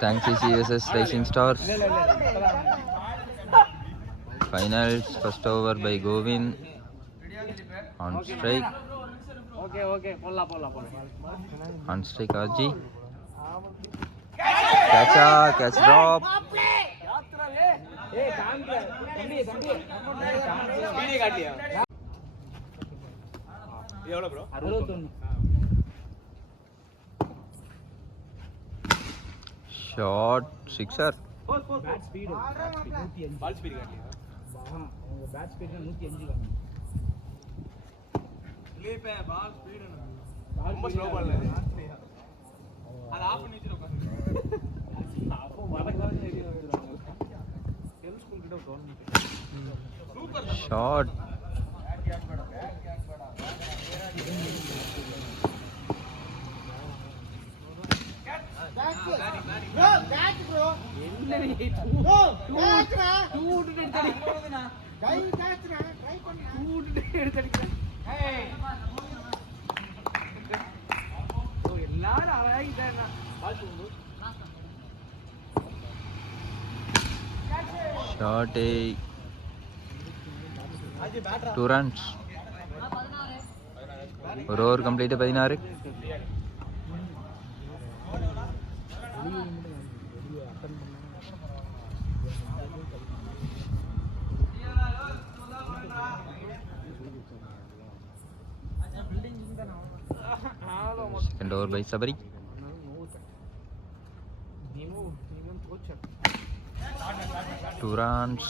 Thanks vs Racing Stars. Finals, first over by Govin. On strike. On strike Arji. Catch drop. Shot sixer. Bat speed. Ball speed. Bat speed 105 leap है ball speed है ரொம்ப slow பால் है அது of பண்ணி வச்சிரு உட்கார்ந்து அப்போ வடக்கால ஏரியா வந்துறாங்க டெல் ஸ்கூல் கிட்ட government super shot catch bro என்ன நீ டூ எடுத்தடி கை catch ட்ரை பண்ணு டூ எடுத்தடி ஏய் ஓ எல்லாரும் ஆயிட்டானா பால் போடு shot 2 runs ஒரு over complete 16 second over by Sabari 2 runs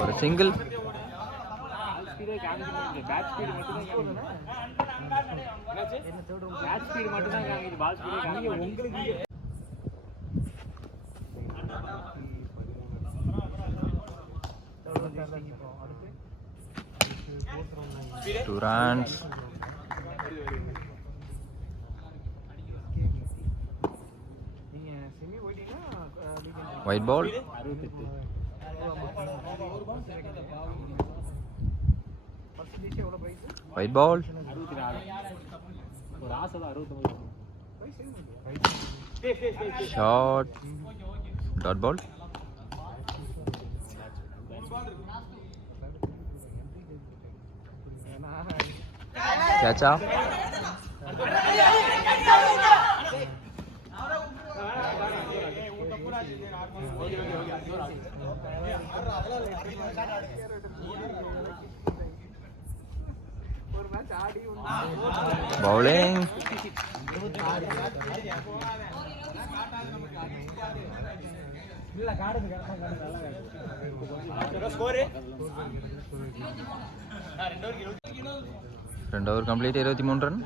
ஒரு single பேட் ஸ்பீட் மட்டும் தான் பேட் ஸ்பீட் மட்டும் தான் காமிக்குது பால் ஸ்பீட் காமிக்குது உங்களுக்கு 2 runs white ball white ball shot dot ball catch up bowling ரெண்டு over complete 23 run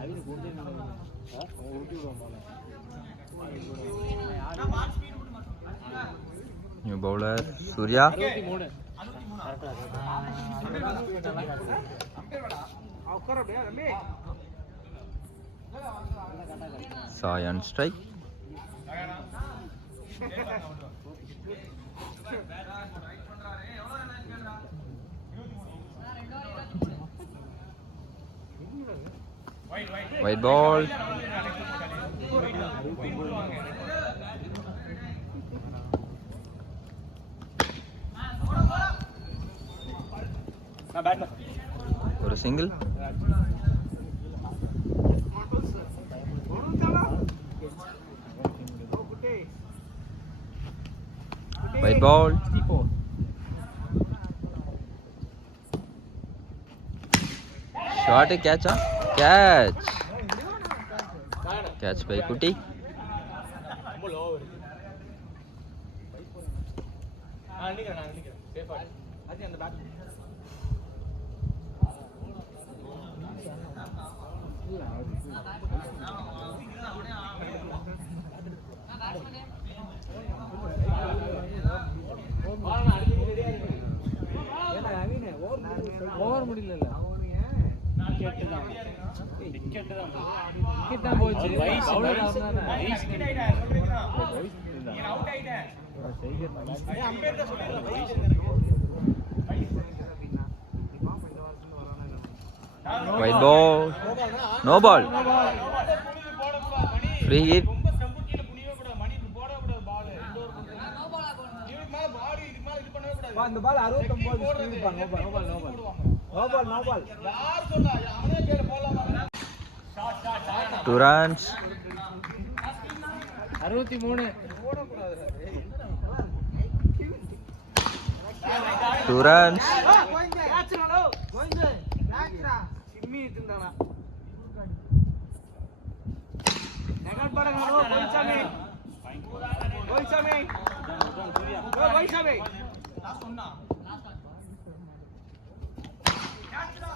new bowler Surya Sai on strike white ball ஒரு single white ball shot catch by Kuti over முடியல கேட்டதான் போச்சு bowler ஆவனானே wicket ஆயிட்டா சொல்றீங்களா நீங்க out ஆயிட்டே ampere தான் சொல்றீங்க நோ பால் ஃப்ரீ ஹிட் அந்த பால் 69 no ball 2 runs 63 2 runs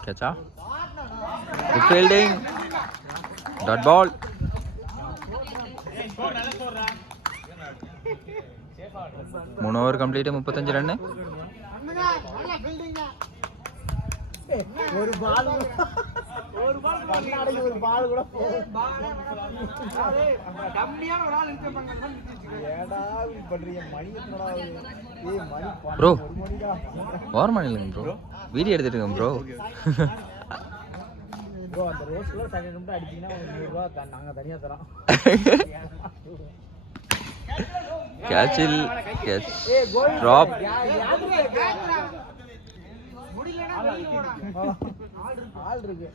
catch up good fielding dot ball 3 over complete 35 run ஒரு பால் கண்ணாடி ஒரு பால் கூட கம்மியான ஒரு ஆள் ஏடா பண்றீங்க மணி எத்தனடா ஏய் மணி ப்ரோ ஒரு மணிடா ஓவர் மணிலங்க ப்ரோ வீடியோ எடுத்துட்டு இருக்கேன் ப்ரோ ப்ரோ அந்த ரோஸ் கலர் செகண்ட் நிமிஷம் அடிச்சீங்கன்னா உங்களுக்கு 100 ரூபாய் நாங்க தனியா தரோம் catch il catch drop ஆள் இருக்கு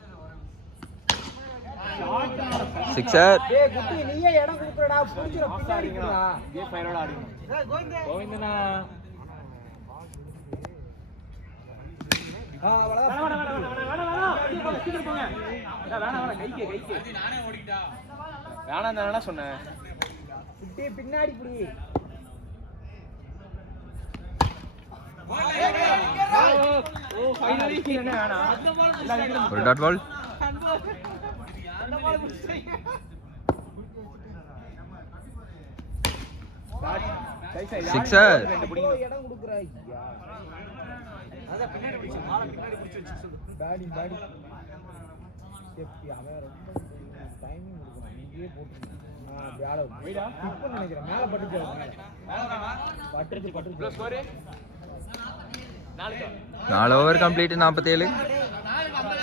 sixer ஏய் குட்டி நீயே இடம் குடுக்குறடா புடிச்சற பின்னாடி இருக்குடா ஏ ஃபைனலோட ஆடிங்க ஏய் கோவிந்தனா வேணா கைக்கு நானே ஓடிட்டா வேணா சொன்னேன் குட்டி பின்னாடி புடி ஓ ஃபைனலி என்ன வேணா ஒரு டாட் பால் sixer இடம் குடுக்குறாய் அத பின்னாடி பிடிச்சு மாலை பின்னாடி பிடிச்சு வச்சு டாடி சேஃப்டி அவன் ரொம்ப டைமிங் கொடுக்கணும் இங்கேயே போட்டு அப்படி ஆள வைடா இப்போ நினைக்கிறேன் மேல பட்டுச்சு பட்டுச்சு ஸ்கோர் 4 over complete 47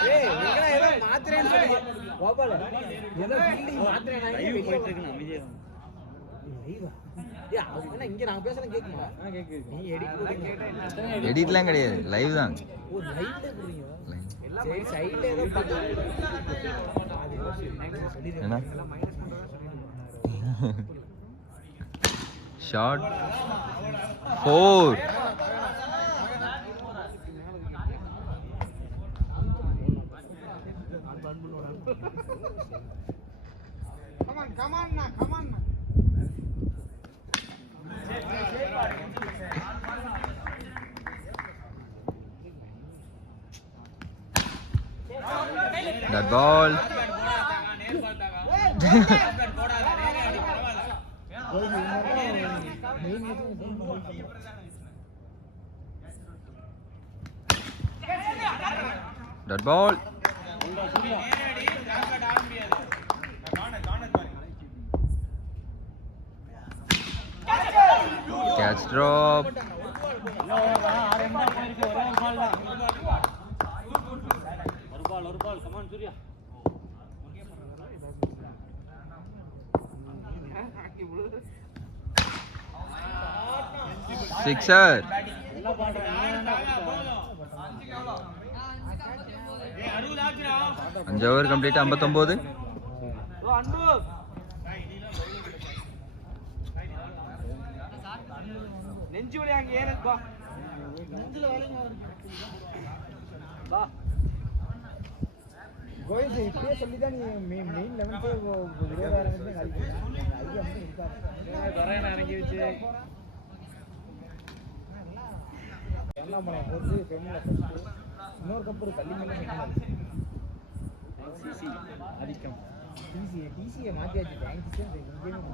ஏய் நீங்க ஏதோ மாத்திரேன்னு சொல்றீங்க கோபால ஏதோ ஃபீல்டிங் மாத்திரேனா லைவ் போயிட்டு இருக்கு அமைதியா லைவா ஏய் அவனா இங்க நான் பேசறது கேக்குமா கேக்குது நீ எடிட் எடிட்லாம் கிடையாது லைவ் தான் ஓ லைவ்ல போறீங்க எல்லாம் சரி சைடுல ஏதோ பண்ணு என்ன shot 4 come on na that ball that ball catch drop ஒரு பால் come on Surya sixer 5 over complete 59 நெஞ்சு வலி அங்க ஏறு பா நெஞ்சில வலிங்க பா கோயிந்து இப்பே சொல்லி தான் நீ மெயின் 11th 20000 வந்து காலி ஐடியா வந்து இருக்காது வரேன் இறங்கி வச்சு என்ன பண்ண போறது பெண்ணில ஃபர்ஸ்ட் இன்னொரு கப்பர் தள்ளி மேல சிசி அதிகம் டிசியை மாத்தியாச்சு தேங்க்ஸ் இங்கே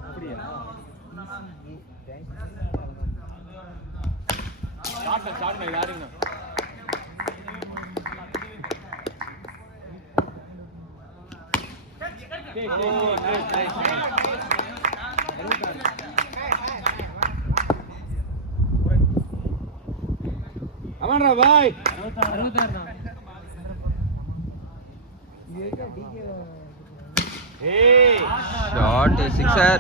அப்படியே டிசி தேங்க்ஸ் ஷாட் யாருங்க அமன்ரா பாய் 66 தான் இது decay Shot, sixer.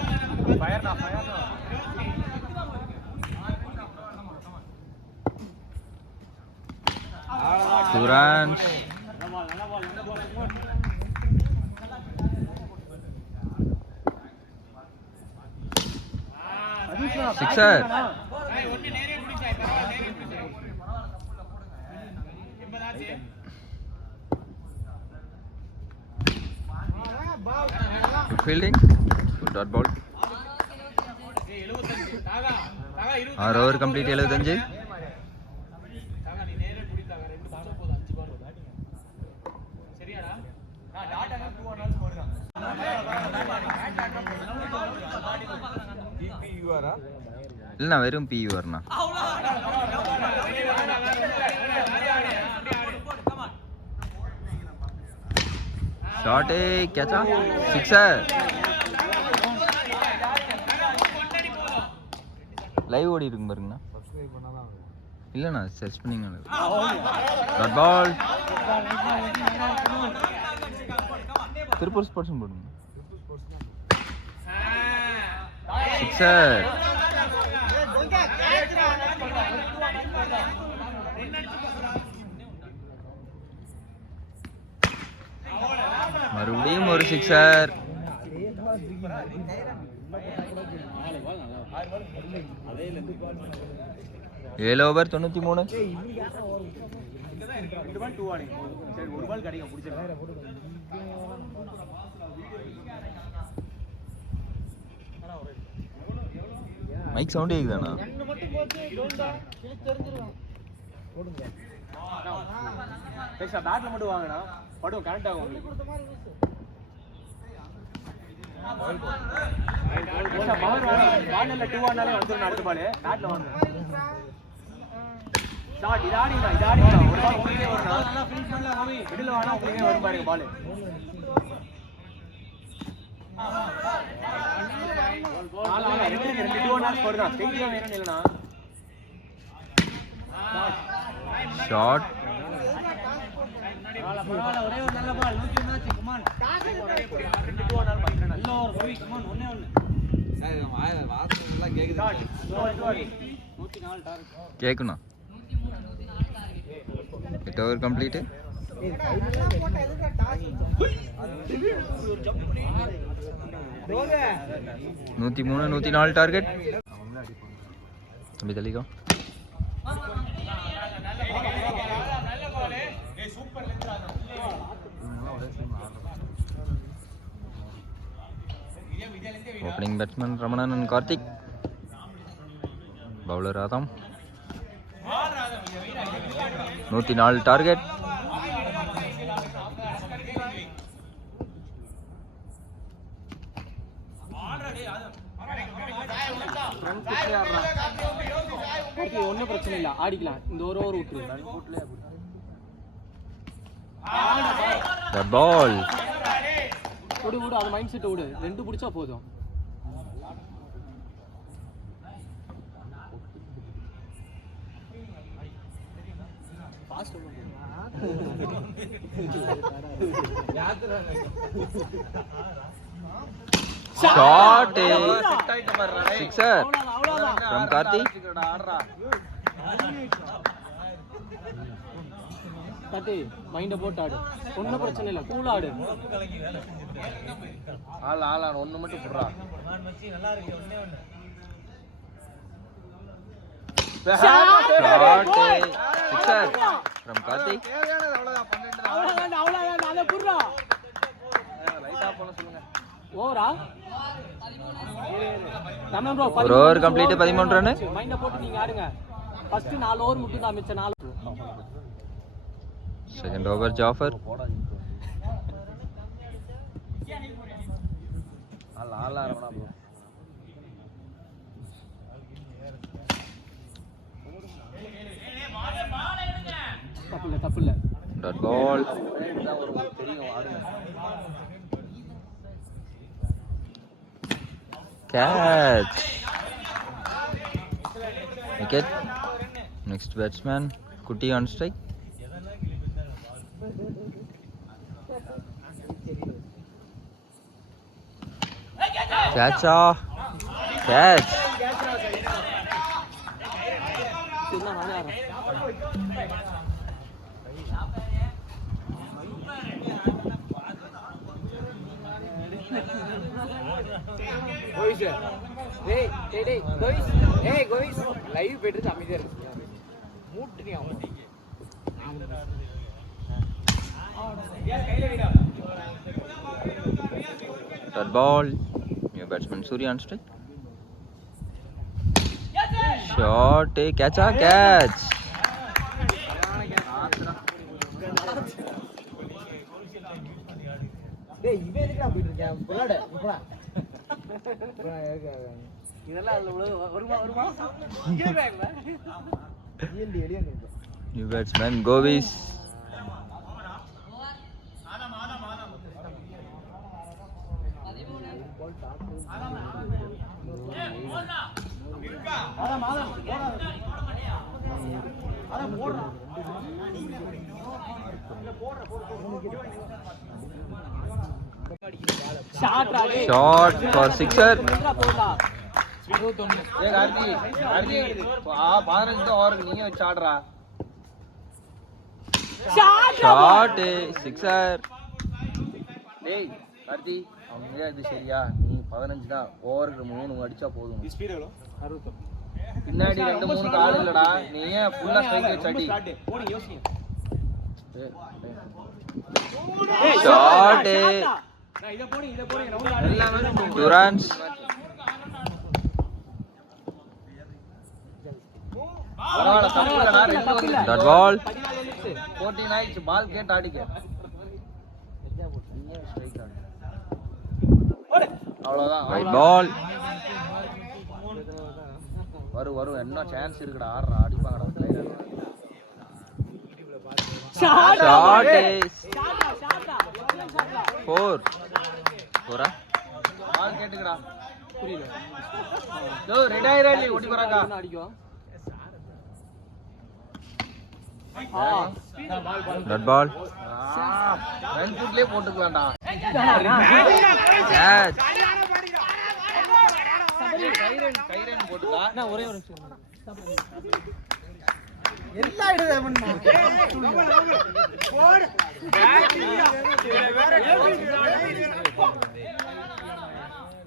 Two runs. Sixer. Good fielding. Good dot ball. 6 over complete 75. இல்லைண்ணா வெறும் PU வரண்ணா. ஷாட்டு கேட்சா சிக்ஸர். லைவ் ஓடி இருக்கு பாருங்கண்ணா. இல்லைண்ணா சர்ச் பண்ணிங்க. Dot ball. திருப்பூர் ஸ்போர்ட்ஸ் போடுங்க. சிக்ஸர். மறுபடியும் ஒரு சிக்ஸர். 7 over 93. மைக் சவுண்ட் கேக்குதாண்ணா? பேட்ல மட்டும் வாங்கண்ணா, படம் கரெக்ட் ஆகும். பால்ல 2 ஆனாலே வந்துரும். அடுத்த பால் பேட்ல வாங்க. ஷாட் இதாடிங்க ஒரு பால் உங்களுக்கே வரணும். நல்லா ஃபினிஷ் பண்ணல ரவி. மிடில் வானா உங்களுக்கே வரும் பாருங்க பால். நாலா ரெண்டு 2 ஆனா ஸ்கோர் தான். ஸ்ட்ரைட்டா வேணும் இல்லனா. ஷாட். பரவாயில்ல, ஒரே ஒரு நல்ல பால். 103 கமான். 2 ஆனா பண்றேன். நல்ல ஒரு ரவி கமான். ஒண்ணே ஒண்ணு. சார் வாசம் எல்லாம் கேக்குது. 104 டார்கெட் கேக்குண்ணா. 8 over complete. 103 104 டார்கெட். தம்பி தள்ளிக்கோ. Opening batsman Ramanan and Karthik. Bowler Adam. 104 target. ஒன்னும் பிரச்சனை இல்ல, ஆடிக்கலாம். இந்த ஒரு ஓவர் விட்டுரு. The ball. விடு விடு, அது மைண்ட் செட் விடு. 2 பிடிச்சா போதும். Shot. Sixer from Karthik. கத்தி மைண்ட போட்டு ஆடு. ஒன்னும் பிரச்சனை இல்ல, கூலா ஆடு. ஆளா ஒண்ணு மட்டும் புடுறா. Shot. Sixer from Karthik. அவ்வளவுதான் அத புடுறா. ரைட்டா போன சொல்லுங்க. ஓவரா? நம்ம ப்ரோ ஒரு ஓவர் கம்ப்ளீட் 13 ரன். மைண்ட போட்டு நீங்க ஆடுங்க. ஃபர்ஸ்ட் 4 ஓவர் மட்டும் தான், மிச்ச 4. Second over Jaffer. ஆளா ரமணா ப்ரோ. தப்பில்ல. Dot ball. Catch. Wicket. Next batsman Kuti on strike. கேட்சா கேட்ச். லைவ் போயிட்டு அமைதியா இருக்கு மூட்டு நீ ஆகும். Dot ball. New batsman Surya on strike. Shot, catch, catch. டேய் இவே எதுக்கு போயிட்டு இருக்கேன் புறாட புறா இதெல்லாம் அதுல ஒரு மாசம் கேக்குறாங்க ஏண்டி எலியா நிக்கு. New batsman Govis. Shot for sixer. Shot sixer. டேய் கார்த்தி அவங்க இது சரியா நீ 15 தான் ஓவருக்கு 3 அடிச்சா போதும். ஸ்பீட் எவ்வளவு 61 பின்னாடி 2-3 கால் இல்லடா நீ ஏன் ஃபுல்லா ஸ்ட்ரைக் வச்சு அடி. போடி யோசி. Shot நான் இத போடி ரவுண்ட் ஆடு எல்லாமே 2 runs. பரவாயில்ல தப்பு இல்லடா 2 வந்து Dot ball. 14 ஆயிடுச்சு பால் கேட் ஆடிக்க. அவ்வளவுதான் White ball. வரும் என்ன சான்ஸ் இருக்குடா ஆடுறா அடிப்பாங்கடா. Shot 4. போறா பால் கேட்டுக்கடா. புரியல. டோ ரெடி ஆயிரா நீ ஓடி போறாங்க. அடிக்கும். Dot ball. ரன் புட்லயே போட்டுக்கலாம்டா. Catch. கைரன் போட்டுடா. நான் ஒரே ஒரு நிமிஷம் எல்லா இடமும் போடு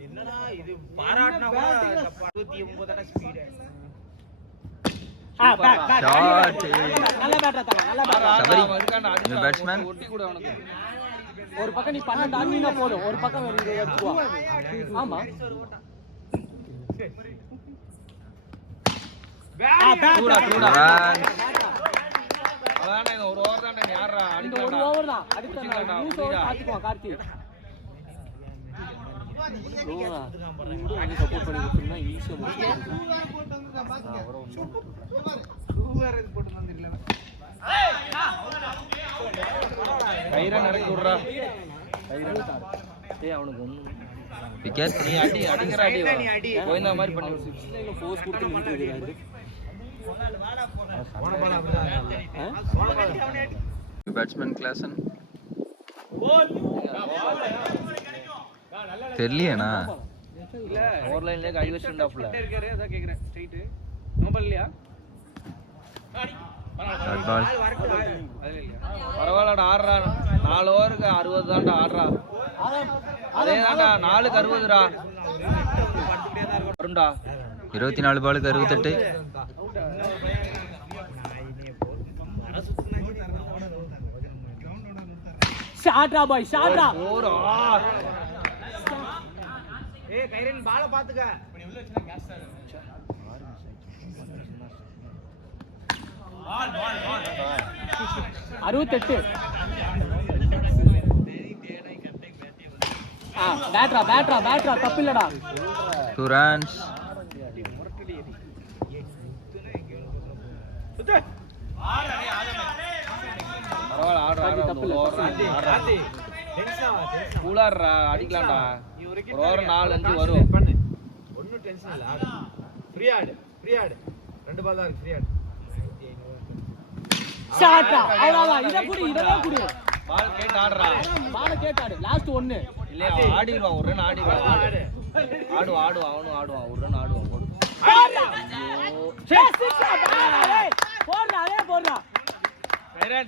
என்னடா இது பாராட்டனா 129 அட ஸ்பீட். Shot. நல்ல பேட்டரா தர நல்ல பேட்டரா. சபரி. இருக்கான்டா New batsman. ஒட்டி கூட அவனுக்கு. ஒரு பக்கம் நீ 12 ஆடினா போதும் ஒரு பக்கம் ஒரு 20 வச்சுக்குவா. ஆமா 2 runs. அதானே இது ஒரு ஓவர் தானே யாரா இந்த ஒரு அடிக்கலாம்டா. ஓவர் தான் அடுத்த நியூஸ் ஓவர் பாத்துக்குவா கார்த்தி. ஓவரா இது வந்து சப்போர்ட் பண்ணி கொடுத்தா ஈஸியா முடியும். கைரன் இறக்கி விடுறா. ஏய் அவனுக்கு ஒண்ணு Wicket. நீ அடிக்கிற அடி கோயிந்தா மாதிரி பண்ணி விடு. சிக்ஸ்ல போஸ் கொடுத்து நின்னுட்டு இருக்காரு. New batsman Klassen. தெரியலையாண்ணா இல்ல ஓவர் லைன்லயே கை வச்சிருந்தாப்ல. இருக்காரு அத கேக்குறேன் ஸ்ட்ரைட் நோபல் இல்லையா Dot ball. அதுல இல்லையா பரவாயில்லடா ஆடுறா 4 ஓவருக்கு 60 தான்டா ஆடுறா. அதேதான்டா 4க்கு 60டா. வரும்டா 24 பாலுக்கு 68. ஷாட்ரா பாய் ஷாட்ரா. ஓர் ஏய் கைரன் பால பாத்துக்க. 68. பேட்ரா தப்பு இல்லடா. 2 runs. பரவாயில்ல ஆடுறா தப்பு இல்ல, ஆடுறா கூலாடுறா அடிக்கலாம்டா. ஒரு ஓவர் 4-5 வரும். ஒன்னும் டென்ஷன் இல்ல ஆடு. ஃப்ரீ ஆடு 2 பால் தான் இருக்கு ஃப்ரீ ஆடு. ஷாட்டா அவ்வளவுதான். இதெல்லாம் குடி பால் கேட்டு ஆடுறா. பால கேட்டாடு லாஸ்ட் 1 இல்லையா ஆடிடுவான் ஒரு ரன் ஆடிடுவான். ஆடுவான் அவனும் ஆடுவான் ஒரு ரன் ஆடுவான் போடு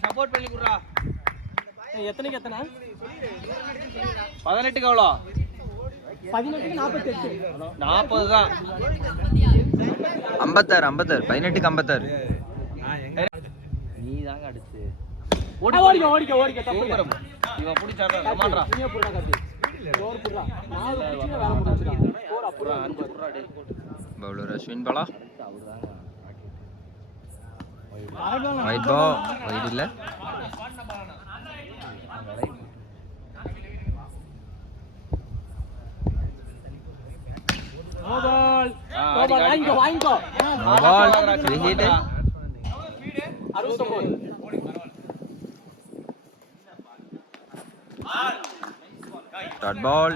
சப்போர்ட் பண்ணி குடுறா எத்தனைக்கு எத்தனை 18க்கு எவ்வளோ 18க்கு 48 40 தான் 56 18க்கு 56 நீ தாங்க அடிச்சு ஓடிக்க சூப்பர் இவன் பிடிச்சாடா கமாண்டா நீயே புடுடா கார்த்தி ஸ்கோர் புடுடா 4 பிச்சில வேலை முடிஞ்சுடா ஸ்கோர் அப்புறம் 5 புறா டேய் பவுலர் அஸ்வின் பாலா அவர்தாங்க வைட் பால் வைட் இல்ல நோ பால் வாங்கிக்கோ no ball free hit 69 dot ball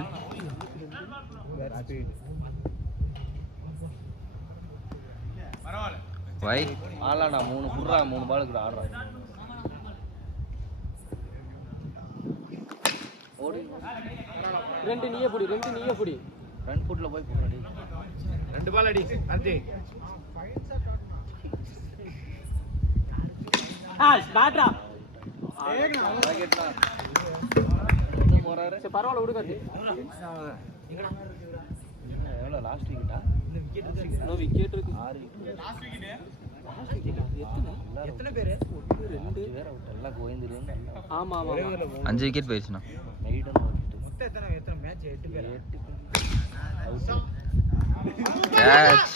wide ஆளாடா 3 புறா 3 பாலுக்கு ஆடுறான் ஓடி ரெண்டு நீயே புடி ரன் ஃபுட்ல போய் போடுறடி 2 பால் அடி கார்த்தி பேட்ரா விக்கெட்னா போறாரு சரி பரவாயில்ல விடு கார்த்தி எவ்வளோ லாஸ்ட் விக்கெட்டா நோ விக்கெட் இருக்கு 6 லாஸ்ட் விக்கெட் எத்தனை பேர் 2 பேர் அவுட் எல்லாம் கோவிந்திரன் ஆமா 5 விக்கெட் போயிடுச்சுண்ணா நைடன் விக்கெட் மொத்தம் எத்தனை மேட்ச் 8 பேர் கேட்ச்